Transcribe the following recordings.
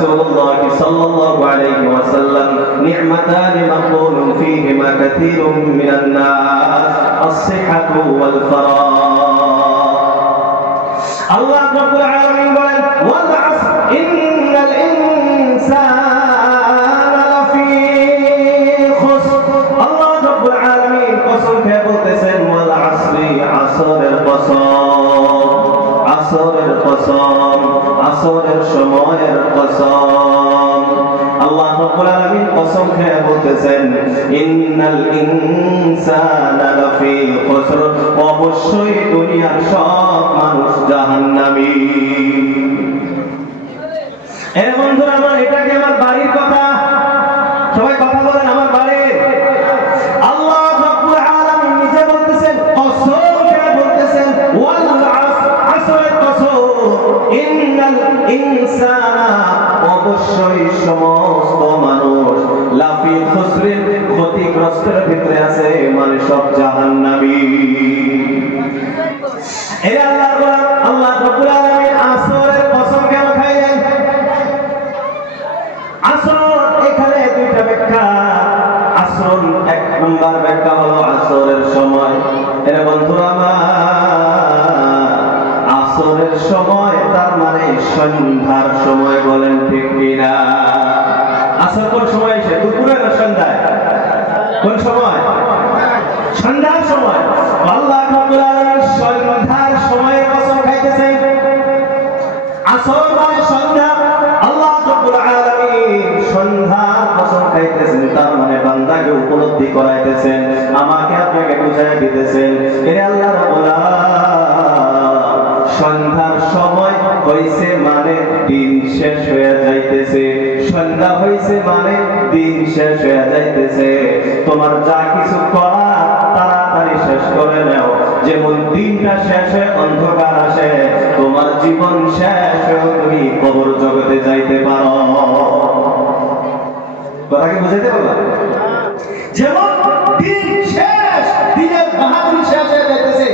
রাসূলুল্লাহ সাল্লাল্লাহু আলাইহি ওয়াসাল্লাম নি'মাতানি মাকবুলুন ফীহিমা কাসীরুম মিনান নাস আস-সিহহাতু ওয়াল ফারাগ। আল্লাহ রাব্বুল আলামিন বলেন ওয়াল আসর ইন্নাল ইনসানা লাফী খুসর। আল্লাহ রাব্বুল আলামিন কসম খেয়ে বলতেছেন ওয়াল আসরি, আসরের কসম, আসরের কসম, আসরের সময়ের কসম। আল্লাহ রাব্বুল আলামিন কসম খেয়ে বলতেছেন ইন্নাল ইনসানা লাফী খুসর, অবশ্যই দুনিয়ার সব মানুষ জাহান্নামী। এ বন্ধুরা আমার, এটা কি আমার বাড়ির কথা? সবাই কথা বলেন, আমার বাড়ির। আল্লাহ রাব্বুল আলামিন নিজে বলতেছেন, কসম খেয়ে বলতেছেন ওয়াল আসর, আসরের কসম, ইন্নাল ইনসানা, অবশ্যই সমস্ত মানুষ লাফি খুসরিন, ক্ষতিগ্রস্তের ভিতরে আছে, মানে সব জাহান্নামী। এই আল্লাহ রাব্বুল আলামিন আসরের কসম কেন খাইলেন? আসর এখানে দুইটা ব্যাখ্যা। আসর এক নম্বর ব্যাখ্যা হলো আসরের সময়। এর বন্ধুরা আমার, আসরের সময় তার মানে সন্ধ্যার সময়, বলেন ঠিক কিনা? আসর কোন সময় এসে? দুপুরে না সন্ধ্যায়? কোন সময়? সন্ধ্যার সময়। আল্লাহ রাব্বুল আলামিন সন্ধ্যার সময়ে কসম খাইতেছেন। আসর মানে সন্ধ্যা। আল্লাহ রাব্বুল আলামিন সন্ধ্যার কসম খাইতেছেন, তার মানে বান্দাকে উপলব্ধি করাইতেছেন, আমাকে আপনাকে বুঝাই দিতেছেন, এ আল্লাহ রাব্বুল আলামিন সন্ধ্যার সময় হইছে মানে দিন শেষ হয়ে যাইতেছে, সন্ধ্যা হইছে মানে দিন শেষ হয়ে যাইতেছে। তোমার যা কিছু করা তাড়াতাড়ি শেষ করে নাও, যেমন দিনটা শেষ হয়ে অন্ধকার আসে, তোমার জীবন শেষ হয়ে তুমি কবর জগতে যাইতে পারো। কথা কি বুঝাইতে পারবা? যেমন দিন শেষ, দিনের বাহাদুরি শেষ হয়ে যাইতেছে,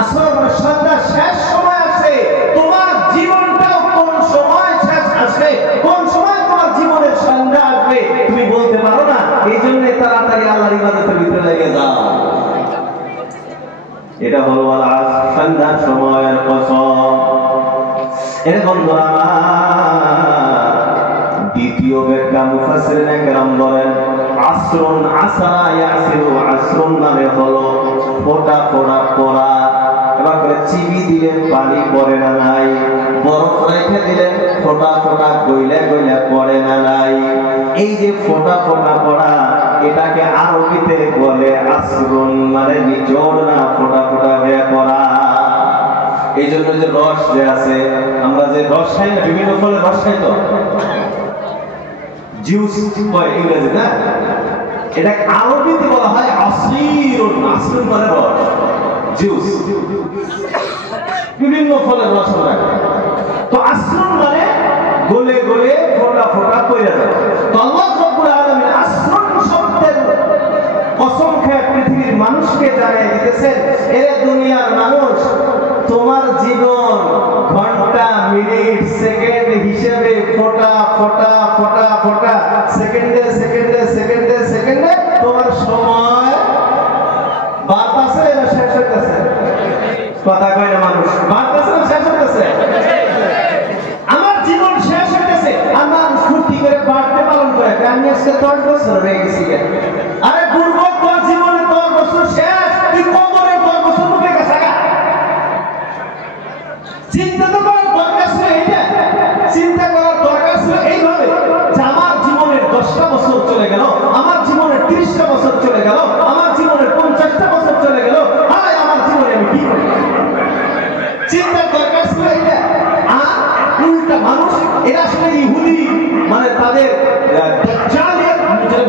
আসর সন্ধ্যা শেষ সময় আসে, তোমার জীবনটাও কোন সময় শেষ আসবে, কোন সময় তোমার জীবনের সন্ধ্যা আসবে তুমি বলতে পারো না। এই জন্য তাড়াতাড়ি আল্লাহর ইবাদতের ভিতরে লেগে যাও। এটা হলো সন্ধ্যার সময়ের কসম। এর বন্ধুরা দ্বিতীয় ব্যাখ্যা মুফাসসিরিনে কেরাম বলেন আসরুন আসরা ইয়াসিরু, আসরুন মানে হলো ফোঁটা ফোঁটা পড়া। এবার করে চিবি দিলে পানি পড়ে না নাই, বরফ রেখে দিলে ফোঁটা ফোঁটা গইলে গইলে পড়ে না নাই। এই যে ফোঁটা ফোঁটা পড়া, এটাকে আরবিতে বলে আসরুন, মানে নিচড় না, ফোঁটা ফোঁটা হয়ে পড়া। এই জন্য যে রস যে আছে, আমরা যে রস খাই না, বিভিন্ন ফলের রস খাই, তো জুস কয় ইংরেজি না, এটা আরবিতে বলা হয় আসিরুন। আসিরুন মানে রস, জুস, বিভিন্ন ফলের রস রাখে। তো আসরুন মানে গলে গলে ফোঁটা ফোঁটা পড়ে যায়। তো আল্লাহ রাব্বুল আলামিন আসরুন শব্দের কসম খেয়ে পৃথিবীর মানুষকে জানিয়ে দিতেছেন, এ দুনিয়ার মানুষ, তোমার জীবন ঘন্টা মিনিট সেকেন্ড হিসেবে ফোঁটা ফোঁটা ফোঁটা ফোঁটা, সেকেন্ডে সেকেন্ডে সেকেন্ডে সেকেন্ডে তোমার সময় বাড়তেছে না শেষ হইতেছে? কথা কয় না মানুষ, বাড়তেছে না শেষ হইতেছে? আমার জীবন শেষ হইতেছে, আমার ফুর্তি করে বাড়তে পালন করে, আমি আজকে 10 বছর হয়ে গেছি। আরে বুড়বো, তোর জীবনে 10 বছর শেষ, তুই কবরে 10 বছর উঠে গেছে। চিন্তা তো করার দরকার ছিল এইটা, চিন্তা করার দরকার ছিল এইভাবে যে আমার জীবনের 10টা বছর চলে গেল, আমার জীবনের 30টা বছর চলে গেল, আমার জীবনের 50টা বছর চলে গেল, আয় আমার জীবনে আমি কি করি? চিন্তার দরকার ছিল এইটা। আর উল্টা মানুষ, এরা আসলে ইহুদি, মানে তাদের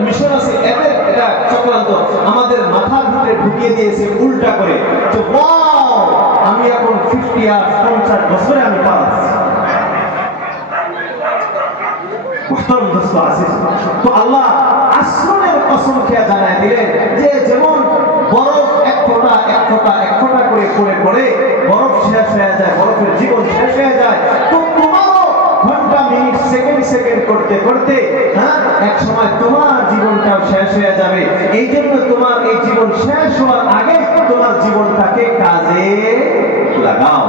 মিশন আছে, এদের এটা চক্রান্ত আমাদের মাথার ভিতরে ঢুকিয়ে দিয়েছে উল্টা করে, যে আমি এখন 50 আর 50 বছরে আমি পালাচ্ছি। তো আল্লাহ আসরের কসম খেয়ে জানায় দিলেন যে যেমন বরফ এক ফোঁটা এক ফোঁটা এক ফোঁটা করে পড়ে পড়ে বরফ শেষ হয়ে যায়, বরফের জীবন শেষ হয়ে যায়, তো তোমারও ঘন্টা ঘন্টা মিনিট সেকেন্ড করতে করতে এক সময় তোমার জীবনটাও শেষ হয়ে যাবে। এই জন্য তোমার এই জীবন শেষ হওয়ার আগে তোমার জীবনটাকে কাজে লাগাও।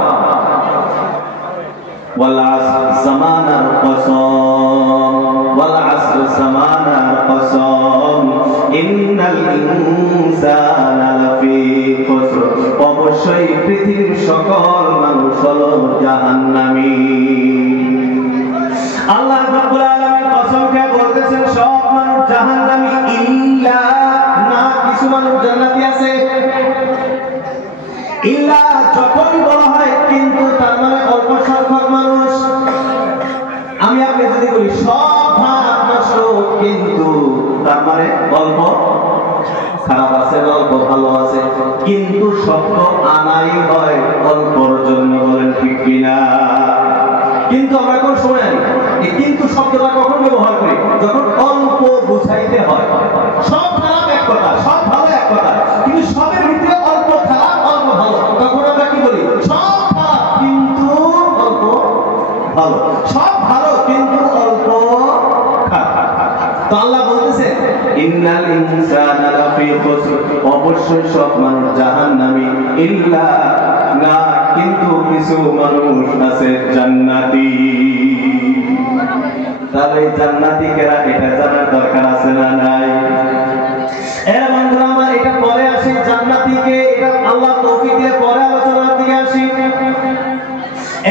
ওয়াল আসর জামানার কসম, ওয়াল আসর জামানার কসম, ইন্নাল ইনসানা লাফি খুসর, অবশ্যই পৃথিবীর সকল মানুষ হলো জাহান্নামী। আল্লাহ রাব্বুল আলামিন কসম খেয়ে বলতেছেন সব মানুষ জাহান্নামী, ইল্লা, না কিছু মানুষ জান্নাতি আছে। ইল্লা যখনই বলা হয় কিন্তু তার মানে অল্প সংখ্যক মানুষ। আমি আপনি যদি বলি সব মানুষ কিন্তু তার মানে অল্প খারাপ আছে, অল্প ভালো আছে, কিন্তু শব্দ আনাই হয় অল্পর জন্য, বলেন ঠিক কিনা? কিন্তু আমরা কোন সময় আনি এই কিন্তু শব্দটা কখন ব্যবহার করি? যখন অল্প বুঝাইতে হয়। সব খারাপ এক কথা, সব ভালো এক কথা, কিন্তু সবের ভিতরে অল্প খারাপ অল্প ভালো, তখন আমরা কি বলি? সব খারাপ কিন্তু অল্প ভালো, সব ভালো কিন্তু অল্প খারাপ। তো আল্লাহ বলতেছে ইন্নাল ইনসানা লাফি খুসর, অবশ্যই সব মানুষ জাহান্নামী, ইল্লা, না কিন্তু কিছু মানুষ আছে জান্নাতি। তাহলে জান্নাতি কারা এটা জানার দরকার আছে না নাই? এর বন্ধুরা আমার এটা পরে আসি, জান্নাতিকে এটা আল্লাহ তৌফিক দিয়ে পরে আলোচনার দিকে আসি।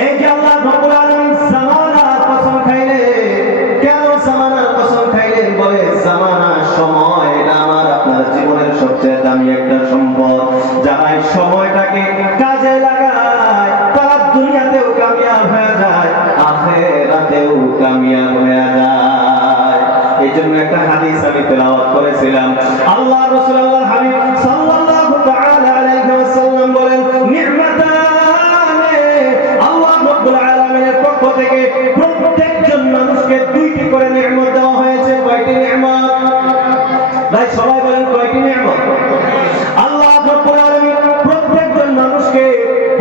এই যে আল্লাহ রাব্বুল আলামিন জামানার কসম খাইলে, কেন জামানার কসম খাইলেন? বলে জামানা, সময়, এটা আমার আপনার জীবনের সবচেয়ে দামি একটা সম্পদ। যারা এই সময়টাকে কাজে লাগায় তারা দুনিয়াতেও কামিয়াব হয়ে যায়, আখিরাতেও কামিয়াব হয়ে যায়। এই জন্য একটা হাদিস আমি তেলাওয়াত করেছিলাম। আল্লাহ রাসূল আল্লাহর হাবিব সাল্লাল্লাহু তাআলা আলাইহি ওয়াসাল্লাম বলেন, নি'মাতানে, আল্লাহ রাব্বুল আলামিনের পক্ষ থেকে প্রত্যেকজন মানুষকে দুইটি করে নিয়ামত দেওয়া হয়েছে। কয়টি নিয়ামত? ভাই সবাই বলেন কয়টি নিয়ামত? আল্লাহ রাব্বুল আলামিন প্রত্যেকজন মানুষকে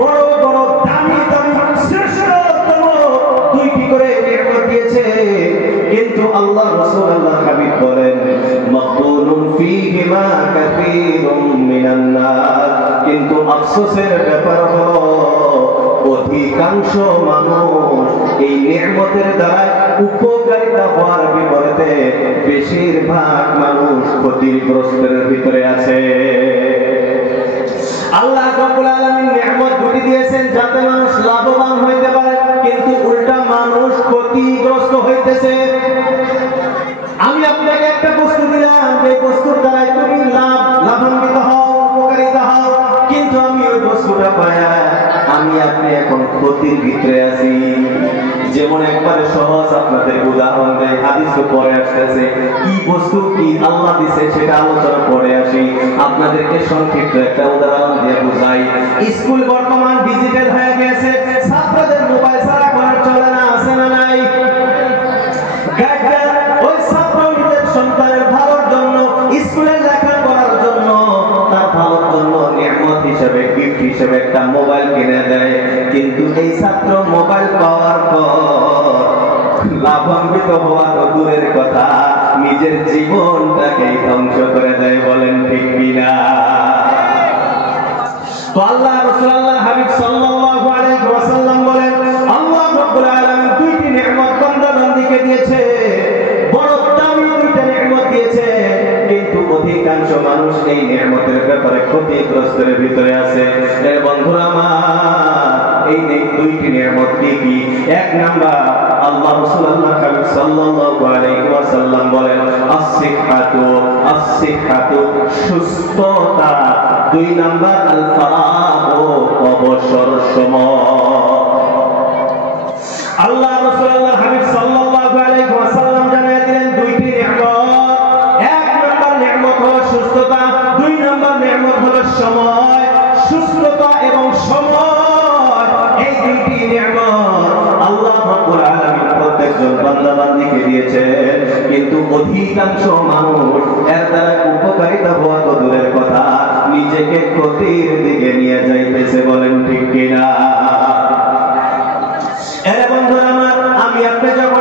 বড় বড় দামি দামি শ্রেষ্ঠতম দুইটি করে নিয়ামত দিয়েছে। কিন্তু আল্লাহ রাসূল আল্লাহর হাবিব বলেন, মাকবুলুন ফীহিমা কাসীরুম মিনান নাস, কিন্তু আফসোসের ব্যাপার হলো অধিকাংশ মানুষ এই নিয়ামতের দ্বারা উপকারিতা হওয়ার বিপরীতে বেশিরভাগ মানুষ ক্ষতিগ্রস্তের ভিতরে আছে। আল্লাহ রাব্বুল আলামিন নিয়ামত দুটি দিয়েছেন যাতে মানুষ লাভবান হইতে পারে, কিন্তু উল্টা মানুষ ক্ষতিগ্রস্ত হইতেছে। আমি আপনাকে একটা বস্তু দিলাম, এই বস্তুর দ্বারা তুমি লাভান্বিত হও, উপকারিতা হও, কিন্তু আমি ওই বস্তুটা পায়া আমি আপনি এখন ক্ষতির ভিতরে আছি। যেমন একবারে সহজ আপনাদের উদাহরণ দেয়, হাদিস তো পরে আসতেছে, কি বস্তু কি আল্লাহ দিছে সেটা আলোচনা পরে আসি। আপনাদেরকে সংক্ষিপ্ত একটা উদাহরণ দিয়ে বুঝাই। স্কুল বর্তমান ডিজিটাল হয়ে গেছে, ছাত্রদের মোবাইল ছাড়া করার চলে না, আছে না নাই? গাইডার ওই ছাত্র নিজের সন্তানের ভালোর জন্য, স্কুলের লেখাপড়ার জন্য, তার ভালোর জন্য নিয়ামত হিসেবে, গিফট হিসেবে একটা মোবাইল কিনে দেয়। কিন্তু এই ছাত্র মোবাইল পাওয়ার পর লাভান্বিত হওয়া তো দূরের কথা, নিজের জীবনটাকে ধ্বংস করে দেয়, বলেন ঠিক কিনা? তো আল্লাহ রাসূল আল্লাহর হাবিব সাল্লাল্লাহু আলাইহি ওয়াসাল্লাম বলেন, আল্লাহ রাব্বুল আলামিন দুইটি নিয়ামত বান্দা-বান্দীকে দিয়েছে, বড় দামি দুইটা নিয়ামত দিয়েছে, কিন্তু অধিকাংশ মানুষ এই নিয়ামতের ব্যাপারে ক্ষতিগ্রস্তের ভিতরে আছে। এর বন্ধুরা আমার, এই দুইটি নিয়ামত কি? এক নাম্বার, আল্লাহ রাসূল আল্লাহর হাবিব সাল্লাল্লাহু আলাইহি ওয়াসাল্লাম বলেন, as-sihhatu, সুস্থতা। দুই নাম্বার আল ফারাগ, অবসর সময়। আল্লাহ রাসূল আল্লাহর হাবিব সাল্লাল্লাহু আলাইহি ওয়াসাল্লাম জানিয়ে দিলেন দুইটি নিয়ামত। এক নাম্বার নিয়ামত হলো সুস্থতা, দুই নাম্বার নিয়ামত হলো সময়। সুস্থতা এবং সময়, এই দুইটি নিয়ামত আল্লাহ রাব্বুল আলামিন প্রত্যেকজন বান্দা-বান্দীকে দিয়েছেন, কিন্তু অধিকাংশ মানুষ এর দ্বারা উপকারিতা হওয়া তো দূরের কথা, নিজেকে ক্ষতির দিকে নিয়ে যাইতেছে, বলেন ঠিক কিনা? এর বন্ধুরা আমার, আমি আপনি যখন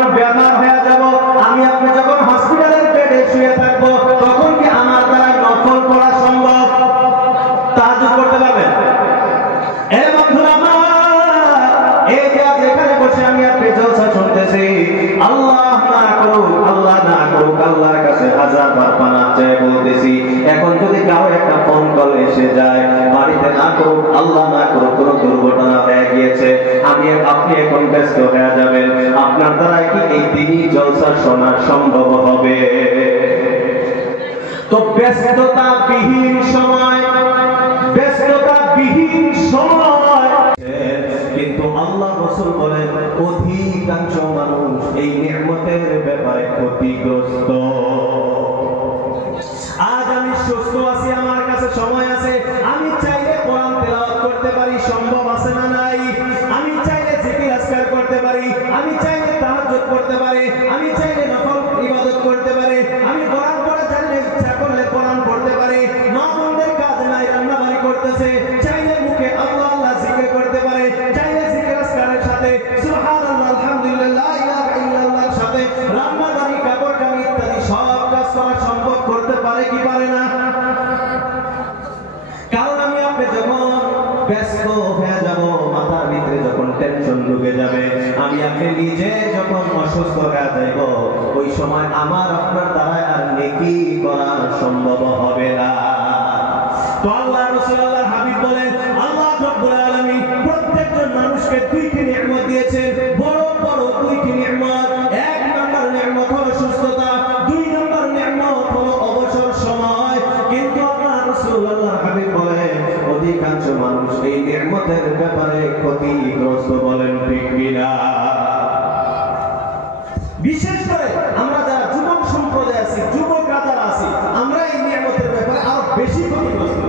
আল্লাহ না করুক কোনো দুর্ঘটনা হয়ে গিয়েছে, আপনি এখন ব্যস্ত হয়ে যাবেন, আপনার দ্বারা কি এই দিনই জলসা শোনা সম্ভব হবে? তো ব্যস্ততাবিহীন সময় কিন্তু আল্লাহ রাসূল বলেন অধিকাংশ মানুষ এই নিয়ামতের ব্যাপারে ক্ষতিগ্রস্ত। আজ আমি সুস্থ আছি, আমার কাছে সময় আছে, আমি চাইলে কোরআন তেলাওয়াত করতে পারি, সম্ভব আছে না নাই? আমি চাইলে জিকির আজকার করতে পারি, আমি চাইলে তাহাজ্জুদ করতে পারি, আমি চাইলে নফল ইবাদত করতে পারি, আমি কোরআন পড়া জানলে ইচ্ছা করলে কোরআন পড়তে পারি, মা বোনদের কাজ নাই রান্না বাড়ি করতেছে, চাইলে মুখে আল্লাহ আল্লাহ জিকির করতে পারে, চাইলে জিকির আজকারের সাথে সুবহানাল্লাহ আলহামদুলিল্লাহ লা ইলাহা ইল্লাল্লাহর সাথে রান্না বাড়ি কাপড় কামি ইত্যাদি সব কাজ করা সম্ভব করতে পারে কি পারে না? কারণ আমি আপনি যখন ব্যস্ত হয়ে যাব, মাথার ভিতরে যখন টেনশন ঢুকে যাবে, আমি আপনি নিজে যখন অসুস্থ হয়ে যাইব, ওই সময় আমার আপনার দ্বারা আর নেকি করা সম্ভব হবে না। তো আল্লাহ রাসূল আল্লাহর হাবিব বলেন আল্লাহ রাব্বুল আলামিন প্রত্যেকজন মানুষকে দুইটি নিয়ামত দিয়েছেন, বড় বড় দুইটি নিয়ামত। এক নম্বর নিয়ামত হলো সুস্থতা, দুই নম্বর নিয়ামত হলো অবসর সময়। কিন্তু আল্লাহ রাসূল আল্লাহর হাবিব বলেন অধিকাংশ মানুষ এই নিয়ামতের ব্যাপারে ক্ষতিগ্রস্ত। বলেন ঠিক কিনা? বিশেষ করে আমরা যারা যুবক সম্প্রদায় আছি, যুবকরা যারা আছি, আমরা এই নিয়ামতের ব্যাপারে আরো বেশি ক্ষতিগ্রস্ত।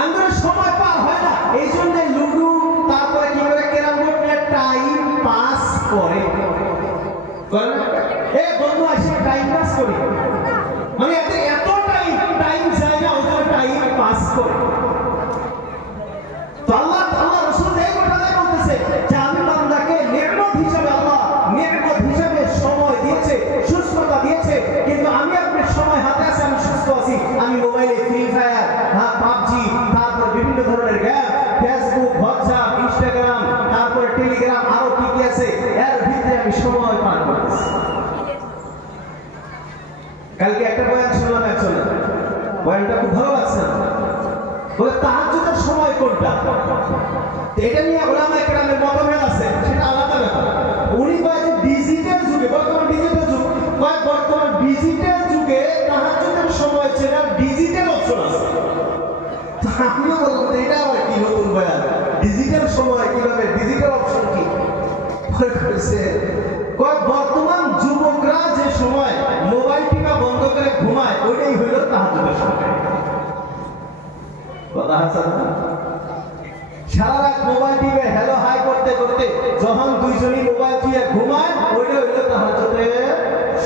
আমাদের সময় পার হয় না, এই জন্য লুডু তারপরে কি করে ক্যারাম বোর্ড নিয়ে টাইম পাস করে। বন্ধু আসে টাইম পাস করি, মানে এত টাইম যায় না, ওদের টাইম পাস করে। তো আল্লাহ রাসূল এই কথাটাই বলতেছে যে আমি বান্দাকে নিয়ামত হিসেবে, আল্লাহ নিয়ামত হিসেবে সময় দিয়েছে, সুস্থতা দিয়েছে, কিন্তু আমি আপনার সময় হাতে আছে, আমি সুস্থ আছি, আমি মোবাইলে ফ্রি ফায়ার, পাবজি, তারপর বিভিন্ন ধরনের গেম, ফেসবুক, হোয়াটসঅ্যাপ, ইনস্টাগ্রাম, তারপর টেলিগ্রাম, আরো কি কি আছে, এর ভিতরে আমি সময় পার করতেছি। কালকে একটা বয়ান শুনলাম, একজনের বয়ানটা খুব ভালো লাগছে, বলে তাহাজ্জুদের সময় কোনটা, এটা নিয়ে ওলামায়ে কেরামের মতভেদ আছে, সেটা আলাদা ব্যাপার। উনি কয় যে ডিজিটাল যুগে, বর্তমান ডিজিটাল যুগ, বর্তমান ডিজিটাল যুগে তাহাজ্জুদের সময় চেনার ডিজিটাল অপশন আছে। আমিও বললাম এটা আবার কি নতুন বয়ান, ডিজিটাল সময় কিভাবে, ডিজিটাল অপশন কি? বর্তমান যুবকরা যে সময় মোবাইল টিপা বন্ধ করে ঘুমায়, ওইটাই হইল তাহাজ্জুদের সময়। কথা আছে না? সারা রাত মোবাইল টিপে হ্যালো হাই করতে করতে যখন দুইজনই মোবাইল দিয়ে ঘুমায়, ওইটা হইল তাহাজ্জুদের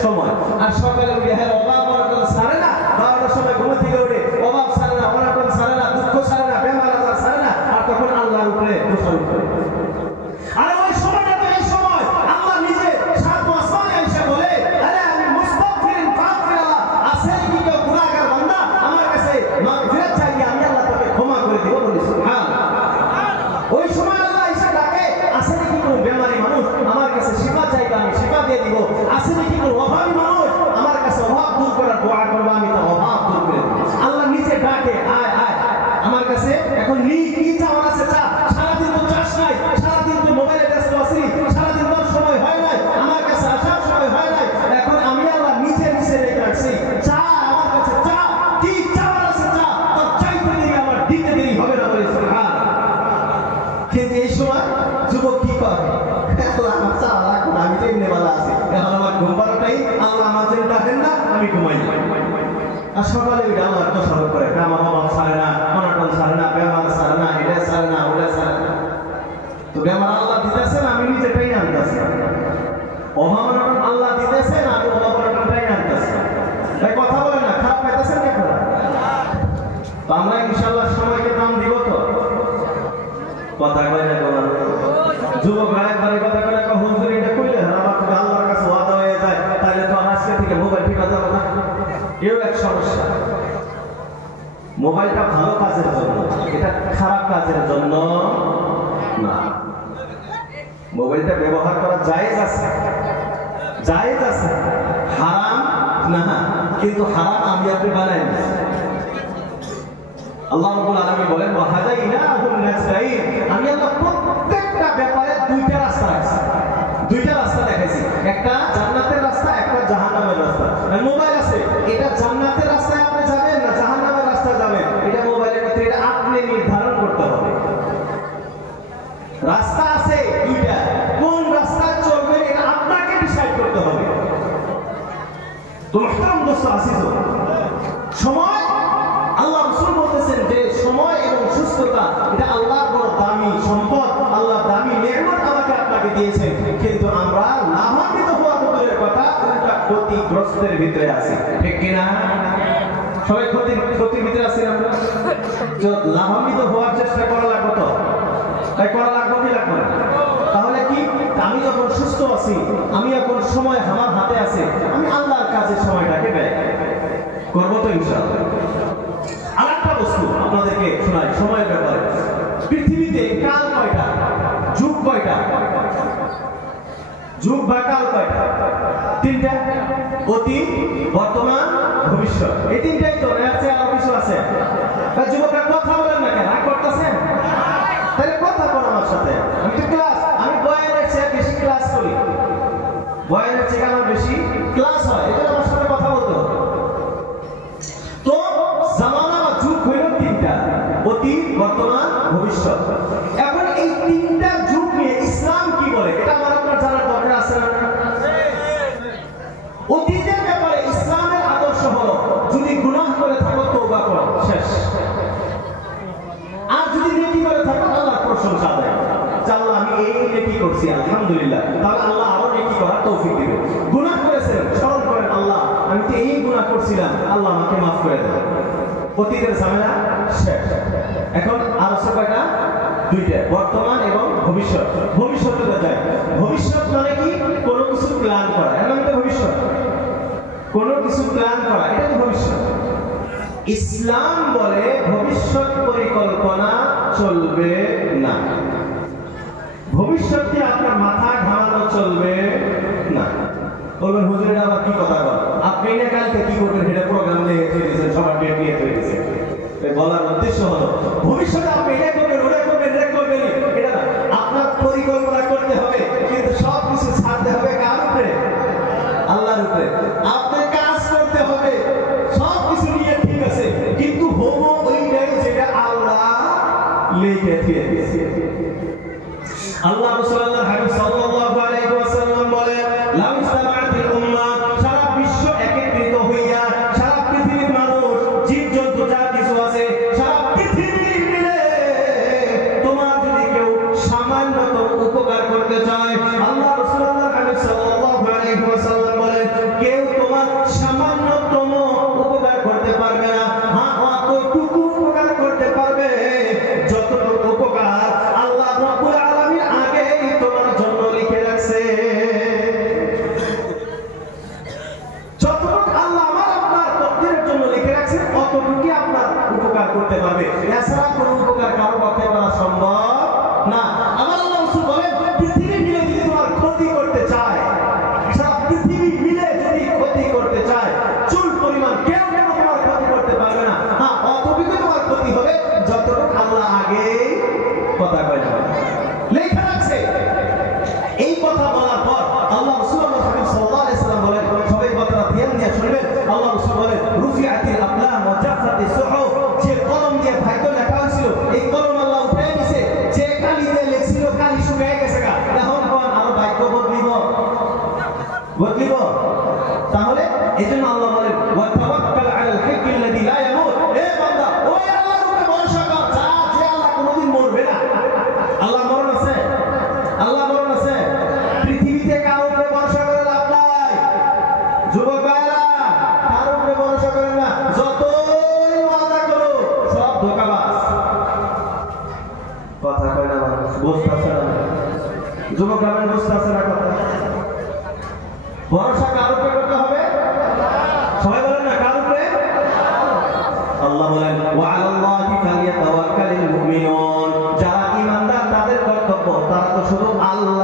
সময়। আর সকালে উঠে হ্যাঁ অভাব অনটন সারে না, 12টার সময় ঘুম থেকে উঠে অভাব সারে না, অনটন সারে না, দুঃখ সারে না, বেমার আজার সারে না, আর তখন আল্লাহর উপরে দোষারোপ করে। আর ওই সময়টা তো এই সময় আল্লাহ নিজে সাত আসমানে এসে বলে, আরে আমি মুস্তাগফিরিন ফাগফিরাল্লাহ, আছে কি কেউ গুনাহগার বান্দা আমার কাছে মাগফিরাত চাইলে আমি আল্লাহ তাকে ক্ষমা করে দেব। বলি সুবহানাল্লাহ। ওই সময় আল্লাহ এসে ডাকে, আছে নাকি কোনো বেমারি মানুষ আমার কাছে শিফা চাইবে, আমি শিফা দিয়ে দিব। আছে নাকি কোনো অভাবী মানুষ আমার কাছে অভাব দূর করার দোয়া করবে, আমি তার অভাব দূর করে দেব। আল্লাহ নিজে ডাকে, আয় আয় আমার কাছে, এখন কি চাওয়ার আছে চা। সারাদিন তো চাষ নাই, সারাদিন তো মোবাইলে ব্যস্ত আছি, সারাদিন তোর সময় হয় নাই, আমার কাছে আসার সময় হয় নাই, এখন আমি আল্লাহ নিজে নিচে রেখে আসছি, চা আমার কাছে চা, কি চাওয়ার আছে চা, তোর চাইতে দেরি আমার দিতে দেরি হবে না। বলে সুবহানাল্লাহ। কিন্তু এই সময় যুবক কি করবে, আমার চা রাখুন, আমি তো এমনি ভালো আছি, এখন আমার ঘুম পাড়াটাই আল্লাহ আমার জন্য ডাকেন না, আমি ঘুমাই। আর সকালে ওই আল্লাহর দোষারোপ করে, আমার অভাব সারে না, অনটন সারে না, বেমার সারে না, এটা সারে না, ওটা সারে না। তো বেমার আল্লাহ দিতেছেন, আমি নিজেটাই আনতেছি। অভাব অনটন আল্লাহ দিতেছেন, আমি অভাব অনটনটাই আনতেছি। তাই কথা বলে না, খারাপ পাইতেছেন কেন? তো আমরা ইনশাআল্লাহ সময়কে দাম দিব তো। কথা কয় না বলেন, যুবকরা একবারে কথা করে হুজুর এটা কইলে আমার তো আল্লাহর কাছে ওয়াদা হয়ে যায়, তাহলে তো আজকে থেকে মোবাইল টিপা যাবে না। এও এক সমস্যা। মোবাইলটা ভালো কাজের জন্য, এটা খারাপ কাজের জন্য না। মোবাইলটা ব্যবহার করা জায়েজ আছে, জায়েজ আছে, হারাম না, কিন্তু হারাম আমি আপনি বানাই। আল্লাহ রাব্বুল আলামিন বলেন ওয়া হাদাইনাহুন নাসতাইন, আমি আল্লাহ প্রত্যেকটা ব্যাপারে দুইটা রাস্তা রাখছি, দুইটা রাস্তা দেখাইছি, একটা জান্নাতের রাস্তা, একটা জাহান্নামের রাস্তা। মোবাইল আছে, এটা জান্নাতের রাস্তায় আপনি যাবেন না জাহান্নামের রাস্তায় যাবেন, এটা মোবাইলের ভিতরে, এটা আপনি নির্ধারণ করতে হবে। রাস্তা আছে দুইটা, কোন রাস্তায় চলবেন এটা আপনাকে ডিসাইড করতে হবে। তো মুহতারাম দোস্ত আজিজ, সময়, আল্লাহ রাসূল বলতেছেন যে সময় এবং সুস্থতা এটা আল্লাহর বড় দামি সম্পদ, আল্লাহর দামি নেয়ামত আমাকে আপনাকে দিয়েছেন, কিন্তু আমরা লাভান্বিত হওয়ার দূরের কথা উল্টা ক্ষতিগ্রস্তের ভিতরে আছি, ঠিক কিনা? সবাই ক্ষতির ভিতরে আছি আমরা। তো লাভান্বিত হওয়ার চেষ্টা করা লাগবে, তো তাই করা লাগবে কি লাগবে না? তাহলে কি আমি যখন সুস্থ আছি, আমি এখন সময় আমার হাতে আছে, আমি আল্লাহর কাছে সময়টাকে ব্যয় করবো তো ইনশাআল্লাহ। আরেকটা বস্তু আপনাদেরকে শোনাই সময়ের ব্যাপারে। পৃথিবীতে কাল কয়টা, যুগ কয়টা? যুগ বা কাল কয়টা? তিনটা, অতীত, বর্তমান, ভবিষ্যৎ। এই তিনটাই তো, এর চেয়ে আরো কিছু আছে? যুবকরা কথা বলেন না কেন, রাগ করতেছেন? তাহলে কথা বল আমার সাথে। আমি তো ক্লাস, আমি বয়ানের চেয়ে বেশি ক্লাস করি, বয়ানের চেয়ে আমার বেশি ক্লাস হয়, এই জন্য আমার সাথে কথা বলতে হবে। তো জামানা বা যুগ হইল তিনটা, অতীত, বর্তমান, ভবিষ্যৎ। এখন এই তিনটা যুগ নিয়ে ইসলাম কি বলে এটা আমার আপনার জানার দরকার আছে না? অতীতের ব্যাপারে ইসলামের আদর্শ হলো যদি গুনাহ করে থাকো তওবা করো, শেষ। আর যদি নেকি করে থাকো আল্লাহর প্রশংসা আদায় করো, আল্লাহ আমি এই নেকি করছি আলহামদুলিল্লাহ, তাহলে আল্লাহ আরো নেকি করার তৌফিক দিবেন। গুনাহ করেছেন স্মরণ করেন, আল্লাহ আমি তো এই গুনাহ করছিলাম, আল্লাহ আমাকে মাফ করে দেন। অতীতের ঝামেলা শেষ। এখন আলোচনা কয়টা? দুইটা, বর্তমান এবং ভবিষ্যৎ। ভবিষ্যতে যায়, ভবিষ্যৎ মানে কি? কোনো কিছু প্ল্যান করা, এর নাম তো ভবিষ্যৎ। কোনো কিছু প্ল্যান করা, এটা তো ভবিষ্যৎ। ইসলাম বলে ভবিষ্যৎ পরিকল্পনা চলবে না, ভবিষ্যৎকে আপনার মাথা ঘামানো চলবে না। বলবেন হুজুরের আবার কি কথা বল, আপনি না কালকে কি করবেন এটা প্রোগ্রাম নিয়ে তৈরি দিয়েছেন, সবার ডেট নিয়ে তৈরি দিয়েছেন। বলার উদ্দেশ্য হলো ভবিষ্যতে আপনি এটা করবেন ওটা করবেন এটা করবেন, এটা না, আপনার পরিকল্পনা করতে হবে, কিন্তু সব কিছু ছাড়তে হবে কার উপরে? আল্লাহর উপরে। আপনি কাজ করতে হবে, সব কিছু নিয়ে ঠিক আছে, কিন্তু হবো ওইটাই যেটা আল্লাহ লিখে দিয়েছে। আল্লাহ রাসূলুল্লাহ হাবিব সাল্লাল্লাহু আলাইহি ওয়াসাল্লাম বলেন লা ইসতামাআতিল উম্মাহ, সারা বিশ্ব একত্রিত হইয়া, সারা পৃথিবীর মানুষ, জীবজন্তু যা কিছু আছে সারা পৃথিবী মিলে তোমার যদি কেউ সামান্যতম উপকার করতে চায়, আল্লাহ রাসূলুল্লাহ হাবিব সাল্লাল্লাহু আলাইহি ওয়াসাল্লাম বলেন কেউ তোমার সামান্যতম উপকার করতে পারবে না। হ্যাঁ, অতটুকু উপকার করতে পারবে যতটুকু উপকার আল্লাহ রাব্বুল আলামিন আগেই তোমার জন্য লিখে রাখছে। যতটুকু আল্লাহ আমার আপনার তকদীরের জন্য লিখে রাখছে অতটুকুই আপনার উপকার করতে পারবে, এছাড়া কোনো উপকার কারো পক্ষে করা সম্ভব না। আমার আল্লাহ রাসূল বলেন পৃথিবী মিলে যদি তোমার ক্ষতি করতে চায়, সারা পৃথিবী মিলে যদি ক্ষতি করতে চায়, চুল পরিমাণ কেউ তোমার ক্ষতি করতে পারবে না। হ্যাঁ, অতটুকুই তোমার ক্ষতি হবে যতটুকু আল্লাহ আগেই কথা কয় লেখা রাখছে। এই কথা বলার পর আল্লাহ রাসূলুল্লাহ সাল্লাল্লাহু আলাইহি ওয়াসাল্লাম বলেন, সবাই কথাটা ধ্যান দিয়ে শুনবেন। আল্লাহ রাসূল বলেন রুফিআতিল আকলাম ওয়া জাফাতিস সুহুফ, যে কলম দিয়ে ভাগ্য লেখা হয়েছিল এই কলম আল্লাহ উঠায় নিছে, যে কালি দিয়ে লিখছিল কালি শুকিয়ে গেছে, এখন কোন আরো ভাগ্য বদলিব? তাহলে এজন্য আল্লাহ বলেন ওয়া তাওয়াক্কাল আলাল হাইয়্যিল্লাযী লা ইয়ামুত, এ বান্দা ওই আল্লাহর উপরে ভরসা কর যে আল্লাহ কোনোদিন মরবে না। আল্লাহ মরণ আছে? আল্লাহ মরণ আছে? পৃথিবীতে কার উপরে ভরসা করে লাভ নাই। যুবক ভাইরা, কার উপরে ভরসা করেন না, যতই ওয়াদা করো সব ধোঁকাবাজ। কথা কয় না মানুষ, বুঝতে আছে না? যুবক গ্রামের বুঝতে আছে না কথা? ভরসা কার উপরে করতে হবে? সবাই বলেন না, কার উপরে? আল্লাহ বলেন ওয়া আলাল্লাহি ফালিয়াতাওয়াক্কালিল মুমিনুন, যারা ঈমানদার তাদের কর্তব্য তারা তো শুধু আল্লাহ